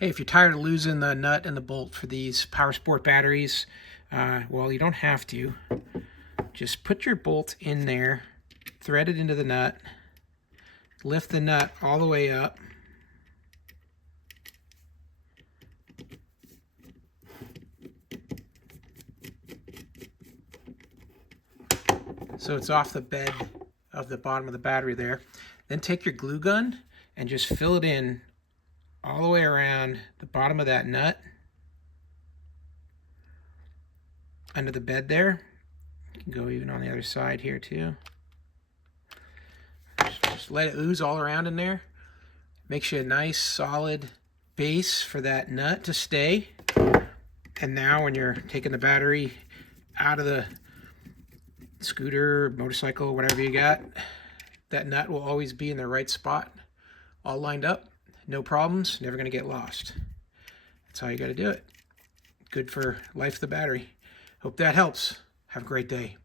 Hey, if you're tired of losing the nut and the bolt for these Power Sport batteries, well, you don't have to. Just put your bolt in there, thread it into the nut, lift the nut all the way up, so it's off the bed of the bottom of the battery there. Then take your glue gun and just fill it in all the way around the bottom of that nut, under the bed there. You can go even on the other side here too. Just let it ooze all around in there. Makes you a nice solid base for that nut to stay. And now when you're taking the battery out of the scooter, motorcycle, whatever you got, that nut will always be in the right spot, all lined up, no problems, never going to get lost. That's how you got to do it. Good for life of the battery. Hope that helps. Have a great day.